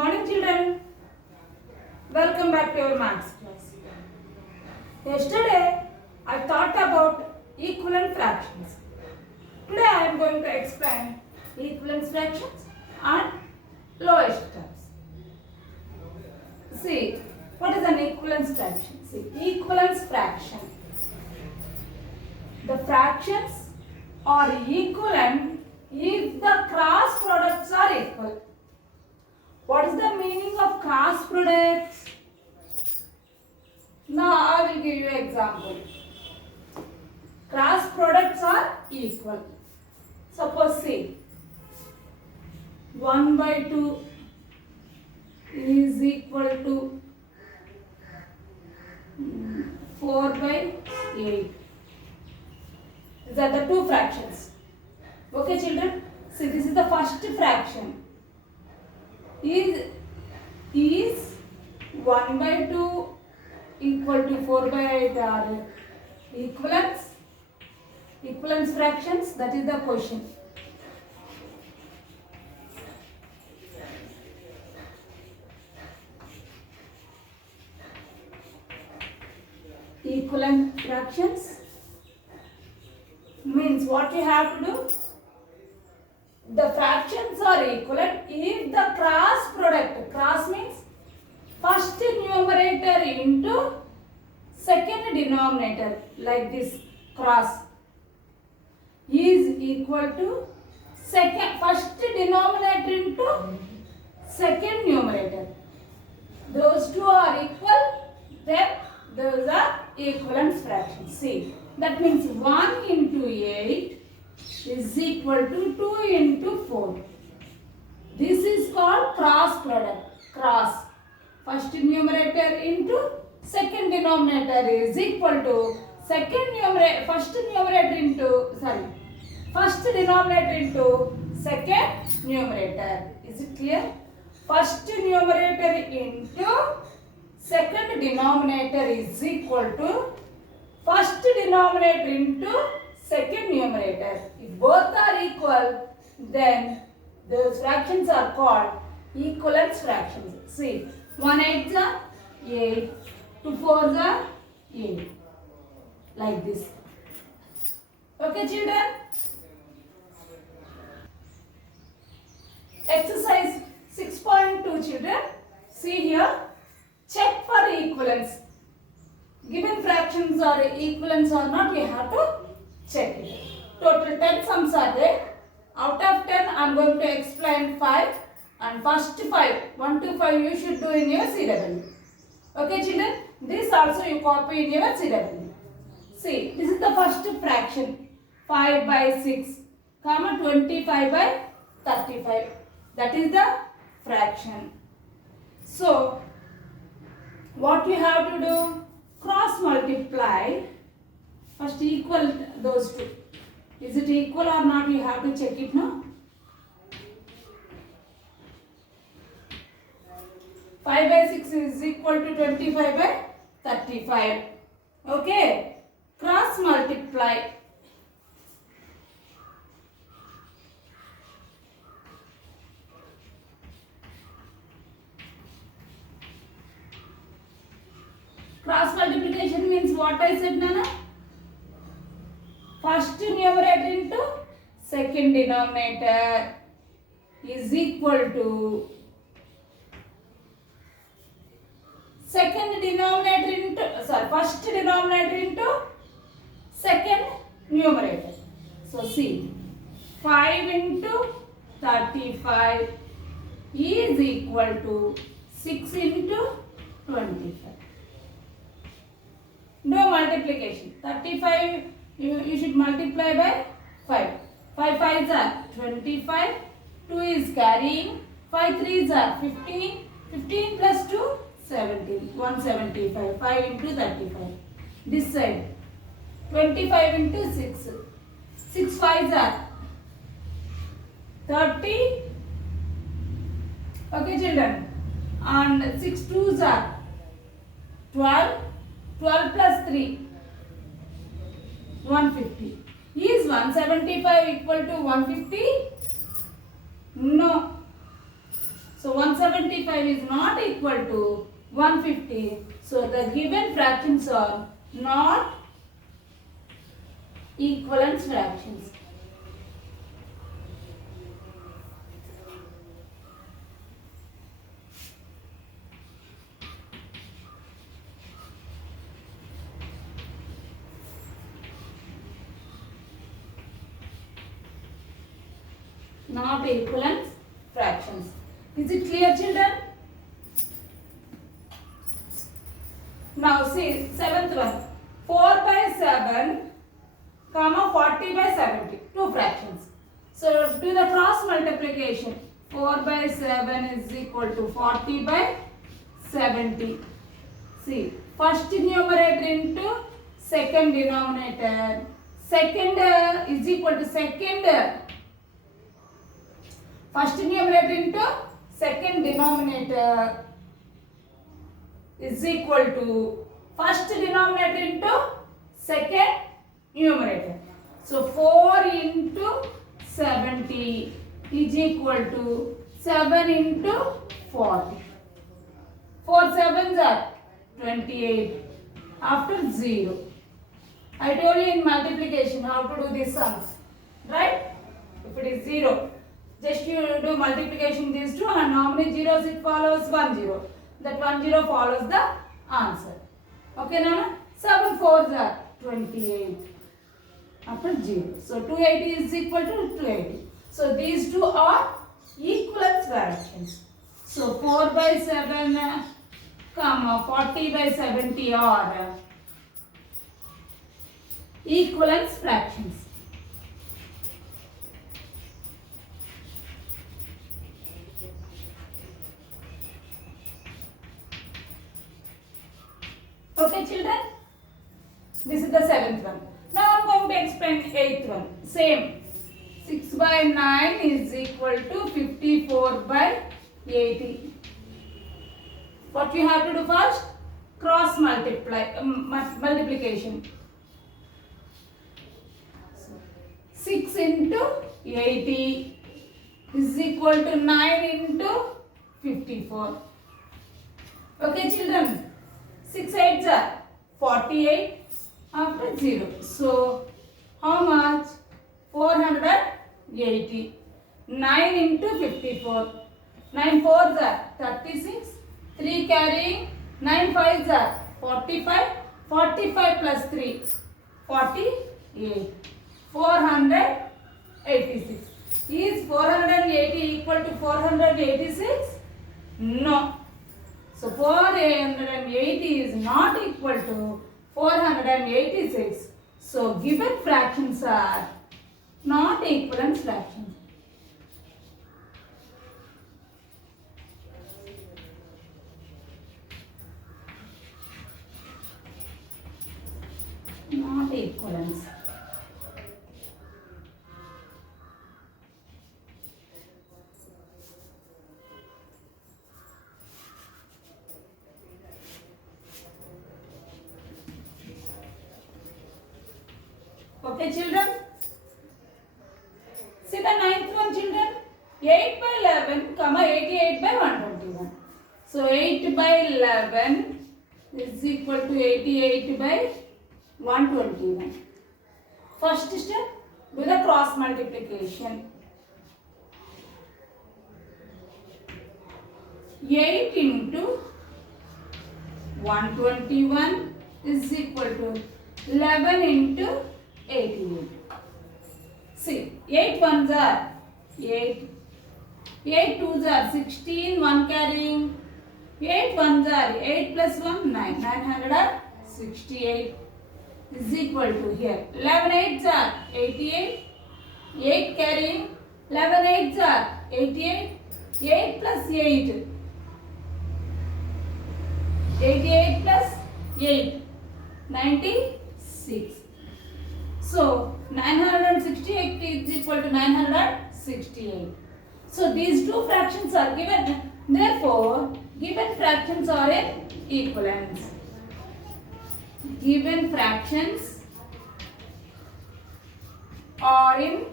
morning, children. Welcome back to your maths class. Yesterday, I thought about equivalent fractions. Today, I am going to explain equivalent fractions and lowest terms. See, what is an equivalence fraction? See, equivalence fraction. The fractions are equivalent if the cross products are equal. What is the meaning of cross products? Now I will give you an example. Cross products are equal. Suppose see 1 by 2 is equal to 4 by 8. These are the two fractions. Okay, children? See, this is the first fraction. Is 1 by 2 equal to 4 by 8 are equivalence fractions? That is the question. Equivalent fractions means what you have to do? The fractions are equivalent if the cross product, cross means first numerator into second denominator, like this cross, is equal to first denominator into second numerator. Those two are equal, then those are equivalent fractions. See, that means 1 into 8 is equal to 2 into 4. This is called cross product. Cross. First numerator into second denominator is equal to first denominator into second numerator. Is it clear? First numerator into second denominator is equal to first denominator into second numerator. If both are equal, then those fractions are called equivalence fractions. See, 1 8 are 8, 2 4 are 8. Like this. Okay, children? Exercise 6.2, children. See here. Check for equivalence. Given fractions are equivalence or not, we have to check it. Total 10 sums are there. Out of 10, I am going to explain 5. And first 5, 1 to 5 you should do in your CW. Okay, children? This also you copy in your CW. See, this is the first fraction. 5 by 6, comma 25 by 35. That is the fraction. So, what we have to do? Cross multiply. First equal those two. Is it equal or not? We have to check it now. 5 by 6 is equal to 25 by 35. Okay. Cross multiply. Cross multiplication means what I said, Nana? First numerator into second denominator is equal to first denominator into second numerator. So see, 5 into 35 is equal to 6 into 25. No multiplication. 35 you should multiply by 5. 5 5s are 25. 2 is carrying. 5 3s are 15. 15 plus 2 17. 175. 5 into 35. This side 25 into 6. 6 5s are 30. Okay, children. And 6 2s are 12. 12 plus 3, 150. Is 175 equal to 150? No. So 175 is not equal to 150. So the given fractions are not equivalent fractions. Not equivalent fractions. Is it clear, children? Now see, seventh one. 4 by 7, comma 40 by 70. Two fractions. So do the cross multiplication. 4 by 7 is equal to 40 by 70. See, first numerator into second denominator. Second is equal to second. First numerator into second denominator is equal to first denominator into second numerator. So 4 into 70 is equal to 7 into 40. 4 7s are 28 after 0. I told you in multiplication how to do these sums, right? If it is 0, just you do multiplication these two, and how many zeros it follows? 1 0. That 1 0 follows the answer. Okay, Nana? 7 4s are 28 after 0. So 280 is equal to 280. So these two are equivalent fractions. So 4 by 7, comma 40 by 70 are equivalent fractions. Okay, children? This is the seventh one. Now I am going to explain eighth one. Same. 6 by 9 is equal to 54 by 80. What you have to do first? Cross multiplication. 6 into 80 is equal to 9 into 54. Okay, children? 6 8s are 48 after 0. So, how much? 480. 9 into 54. 9 4s are 36. 3 carrying. 9 5s are 45. 45 plus 3. 48. 486. Is 480 equal to 486? No. So 480 is not equal to 486. So given fractions are not equivalent fractions. Not equivalence. Okay, children? See the ninth one, children? 8 by 11, comma 88 by 121. So 8 by 11 is equal to 88 by 121. First step, do the cross multiplication. 8 into 121 is equal to 11 into 88. See, 8 ones are 8. 8 twos are 16, 1 carrying. 8 ones are 8 plus 1, 9. 968 is equal to here. 11 eights are 88. 8 carrying. 11 eights are 88. 8 plus 8. 88 plus 8. 96. So 968 is equal to 968. So these two fractions are given. Therefore, given fractions are in equivalence. Given fractions are in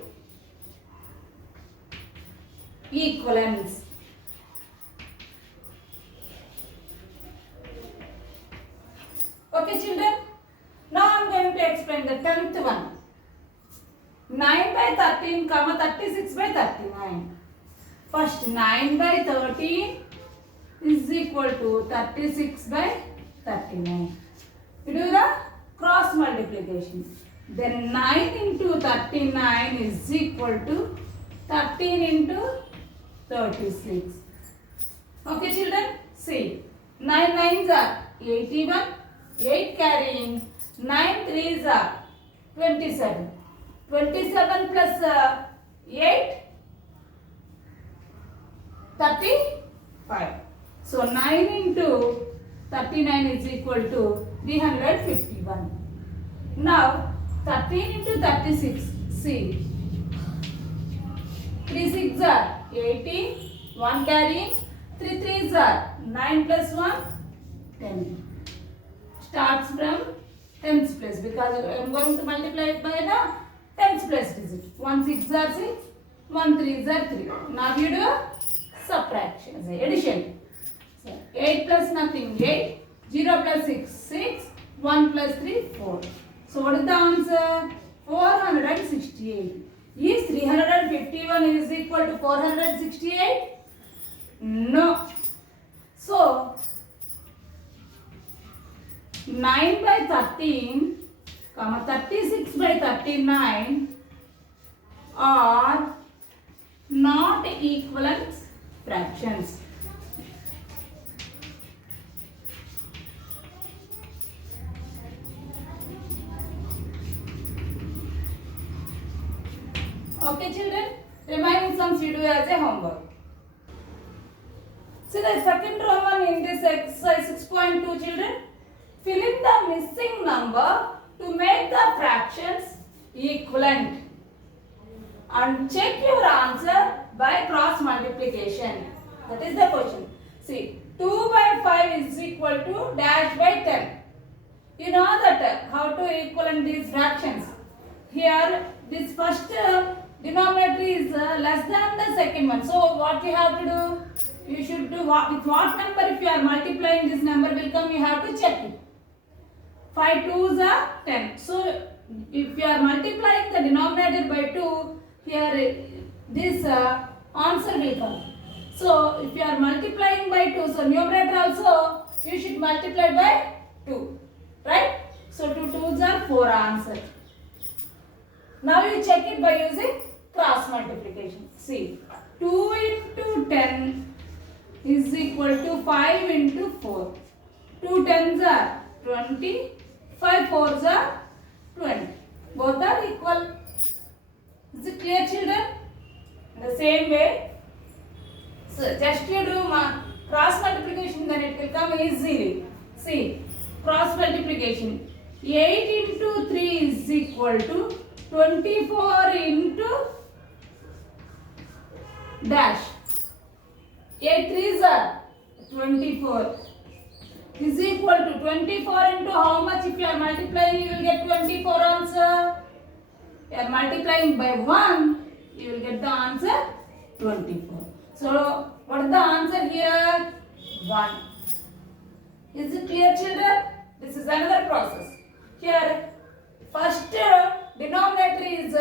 equivalence. Okay, children. Now I am going to explain the 10th one. 9 by 13, 36 by 39. First 9 by 13 is equal to 36 by 39. You do the cross multiplication. Then 9 into 39 is equal to 13 into 36. Okay, children. See, 9 nines are 81, 8 carrying, 9 threes are 27. 27 plus 8, 35. So 9 into 39 is equal to 351. Now 13 into 36. See, 3 6 are 18, 1 carrying, 3 3s are 9 plus 1, 10. Starts from tens place because I am going to multiply it by the tens place digit. 1 6 are 6, 1 3s are 3. Now you do subtraction, addition. So 8 plus nothing, 8, 0 plus 6, 6, 1 plus 3, 4. So what is the answer? 468. Is 351 is equal to 468? No. So 9 by 13, 36 by 39 are not equivalent fractions. Okay, children, remaining sums you do as a homework. See the second Roman in this exercise 6.2, children. Fill in the missing number to make the fractions equivalent and check your answer by cross multiplication. That is the question. See, 2 by 5 is equal to dash by 10. You know that how to equivalent these fractions. Here this first denominator is less than the second one. So what you have to do? You should do with what number if you are multiplying this number will come, you have to check it. 5 2s are 10. So if you are multiplying the denominator by 2, here this answer will come. So if you are multiplying by 2, so numerator also you should multiply by 2. Right? So 2 2s are 4 answer. Now you check it by using cross multiplication. See, 2 into 10 is equal to 5 into 4. 2 tens are 20, 5 fours are 20. Both are equal. Is it clear, children? In the same way, so just you do cross multiplication, then it will come easily. See, cross multiplication. 8 into 3 is equal to 24 into dash. 8 3s are 24 is equal to 24 into how much? If you are multiplying, you will get 24 answer. You are multiplying by 1, you will get the answer 24. So what is the answer here? 1. Is it clear, children? This is another process. Here first denominator is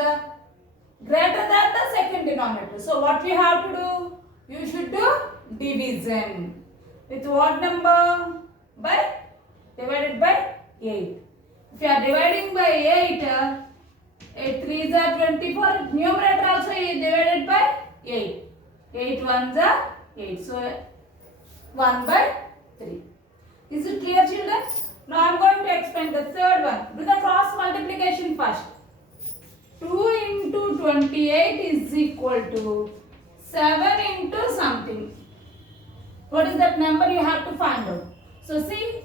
greater than the second denominator. So what we have to do? You should do division. With what number? By divided by 8. If you are dividing by 8, 8 3s are 24. Numerator also is divided by 8. 8 1s are 8. So 1 by 3. Is it clear, children? Now I am going to explain the third one. Do the cross multiplication first. 2 into 28 is equal to 7 into something. What is that number you have to find out? So see,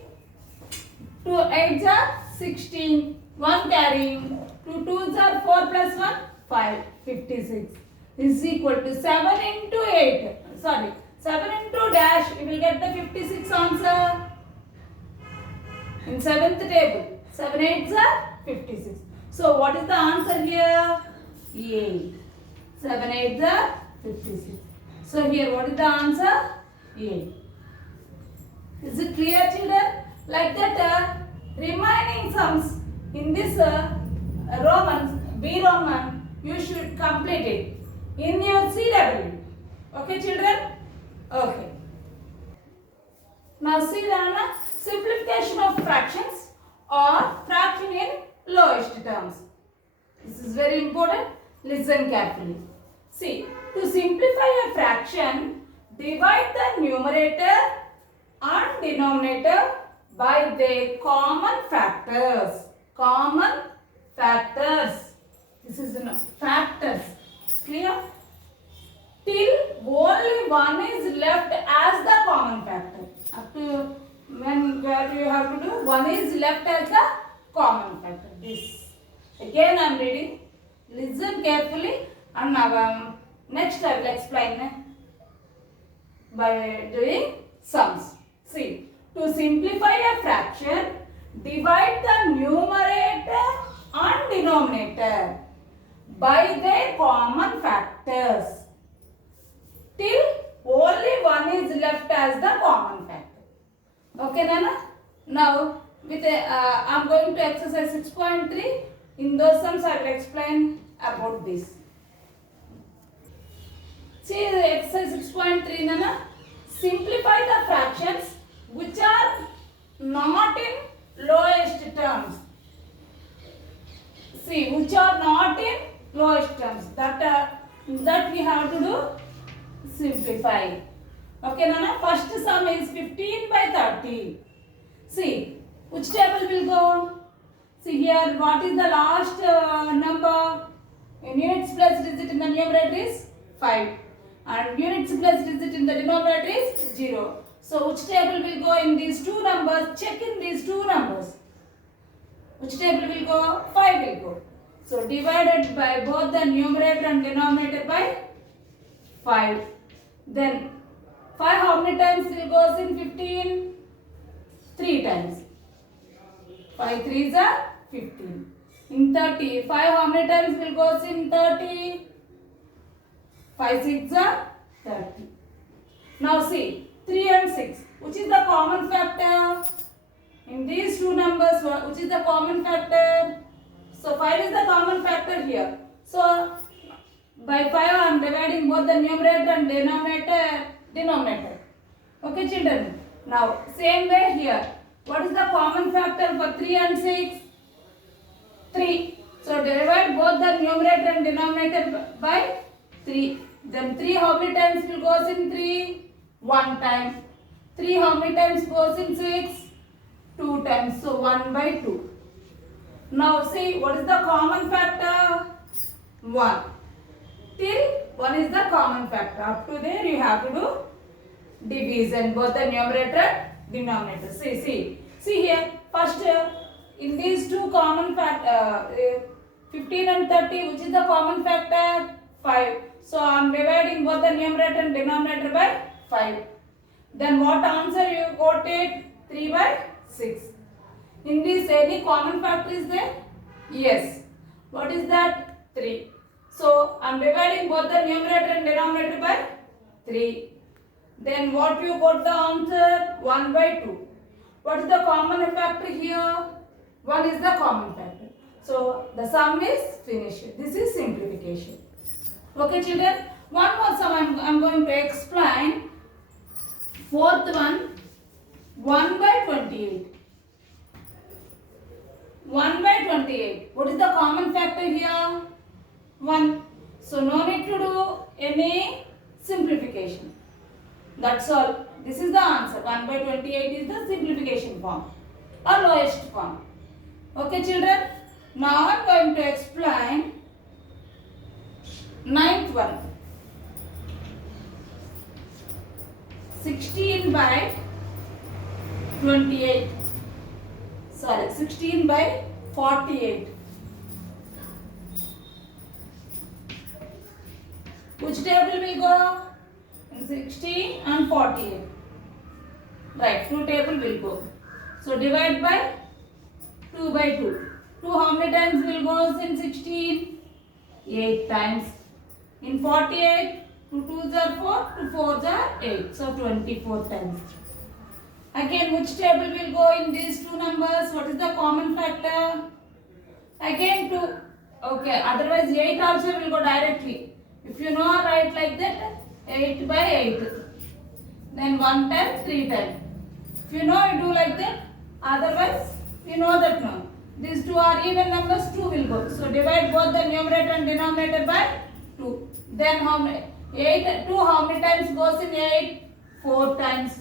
2 8s are 16, 1 carrying, 2 2s are 4 plus 1, 5, 56 is equal to 7 into 8. Sorry, 7 into dash, you will get the 56 answer. In 7th table, 7 8s are 56. So what is the answer here? 8. 7 8s are 56. So here what is the answer? 8. Is it clear, children? Like that remaining sums in this B Roman, you should complete it in your CW. Okay, children? Okay. Now see the simplification of fractions or fraction in lowest terms. This is very important. Listen carefully. See, to simplify a fraction, divide the numerator and denominator by their common factors. Common factors. This is factors. Clear? Till only one is left as the common factor. Up to when you have to do, one is left as the common factor. This. Again I am reading. Listen carefully and now next I will explain by doing sums. See, to simplify a fraction, divide the numerator and denominator by their common factors till only one is left as the common factor. Okay, Nana? Now, with I am going to exercise 6.3. In those sums, I will explain about this. See the exercise 6.3, Nana. Simplify the fractions which are not in lowest terms. See, which are not in lowest terms. That we have to do simplify. Okay, Nana. First sum is 15 by 30. See, which table will go? See here, what is the last number? In units plus digit in the numerator is 5. And units plus digit in the denominator is 0. So, which table will go in these two numbers? Check in these two numbers. Which table will go? 5 will go. So, divided by both the numerator and denominator by 5. Then, 5 how many times will goes in 15? 3 times. 5 3s are 15. In 30, 5 how many times will goes in 30? 5 6 are 30. Now see, 3 and 6. Which is the common factor? In these two numbers, which is the common factor? So 5 is the common factor here. So by 5 I am dividing both the numerator and denominator. Okay, children. Now same way here. What is the common factor for 3 and 6? 3. So divide both the numerator and denominator by 3. Then 3 how many times will goes in 3? 1 time. 3 how many times goes in 6? 2 times. So 1 by 2. Now see, what is the common factor? 1. Till 1 is the common factor. Up to there you have to do division, both the numerator denominator. See here. First, in these two common factor, 15 and 30, which is the common factor? 5. So I am dividing both the numerator and denominator by 5. Then what answer you got it? 3 by 6. In this, any common factor is there? Yes. What is that? 3. So I am dividing both the numerator and denominator by 3. Then what you got the answer? 1 by 2. What is the common factor here? 1 is the common factor. So the sum is finished. This is simplification. Okay, children. One more sum I am going to explain. Fourth one, 1 by 28. 1 by 28. What is the common factor here? 1. So no need to do any simplification. That's all. This is the answer. 1 by 28 is the simplification form or lowest form. Okay, children. Now I am going to explain ninth one. 16 by 28. Sorry, 16 by 48. Which table will go? 16 and 48. Right, 2 table will go. So divide by 2 by 2. 2 how many times will go in 16? 8 times. In 48, 2 2s are 4, 2 4s are 8. So 24 times. Again, which table will go in these two numbers? What is the common factor? Again 2. Okay, otherwise 8 also will go directly. If you know, write like that, 8 by 8. Then 1 time, 3 time. If you know, you do like that. Otherwise, you know that no. These two are even numbers, 2 will go. So divide both the numerator and denominator by 2. Then how many? 8, 2 how many times goes in 8? 4 times.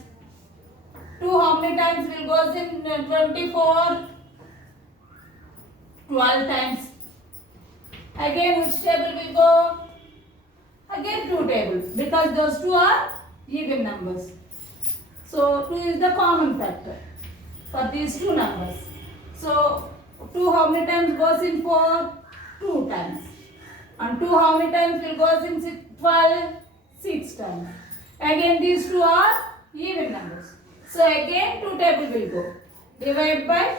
2 how many times will goes in 24? 12 times. Again, which table will go? Again 2 tables, because those two are even numbers. So 2 is the common factor for these two numbers. So 2 how many times goes in 4? 2 times. And 2 how many times will goes in 12? 6 times. Again these two are even numbers. So again 2 table will go. Divide by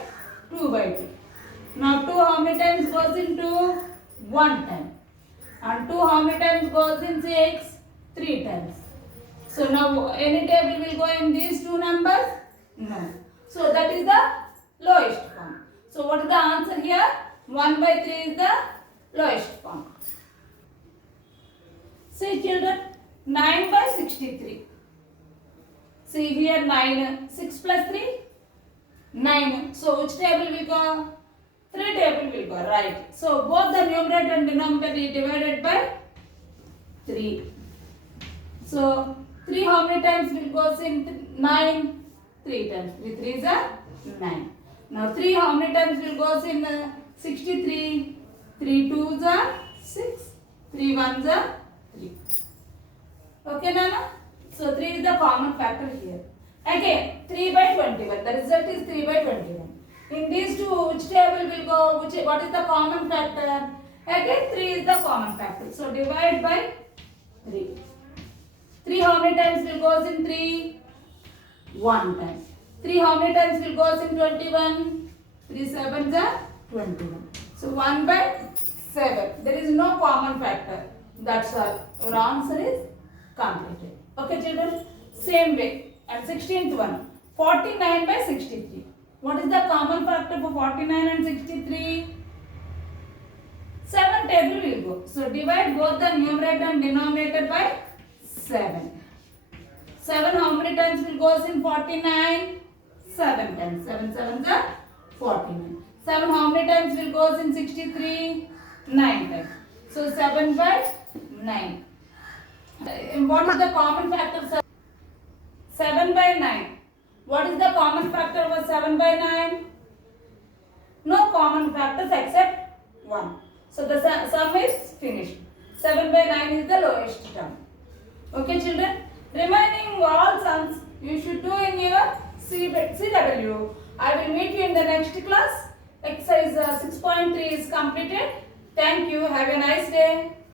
2 by 2. Now 2 how many times goes into 1 time. And 2 how many times goes in 6? 3 times. So now any table will go in these two numbers? No. So that is the lowest form. So what is the answer here? 1 by 3 is the lowest form. See children, 9 by 63. See here 9, 6 plus 3? 9. So which table will go? 3 table will go, right. So both the numerator and denominator is divided by 3. So 3 how many times will goes in 9? 3 times. 3 3 is a 9. Now 3 how many times will goes in 63? 3 2 is a 6. 3 1 is a 3. Okay, Nana? So 3 is the common factor here. Again 3 by 21. The result is 3 by 21. In these two, which table will go? What is the common factor? Again 3 is the common factor. So divide by 3. 3 how many times will goes in 3? 1 time. 3 how many times will goes in 21? 3 7 is 21. So 1 by 7. There is no common factor. That's all. Your answer is completed. Okay children? Same way. And 16th one. 49 by 63. What is the common factor for 49 and 63? 7 table will go. So divide both the numerator and denominator by 7. 7 how many times will goes in 49? 7 times. 7 7 is 49. 7 how many times will goes in 63? 9 times. So 7 by 9. What is the common factor? 7 by 9. What is the common factor for 7 by 9? No common factors except 1. So the sum is finished. 7 by 9 is the lowest term. Okay children? Remaining all sums you should do in your CW. I will meet you in the next class. Exercise 6.3 is completed. Thank you. Have a nice day.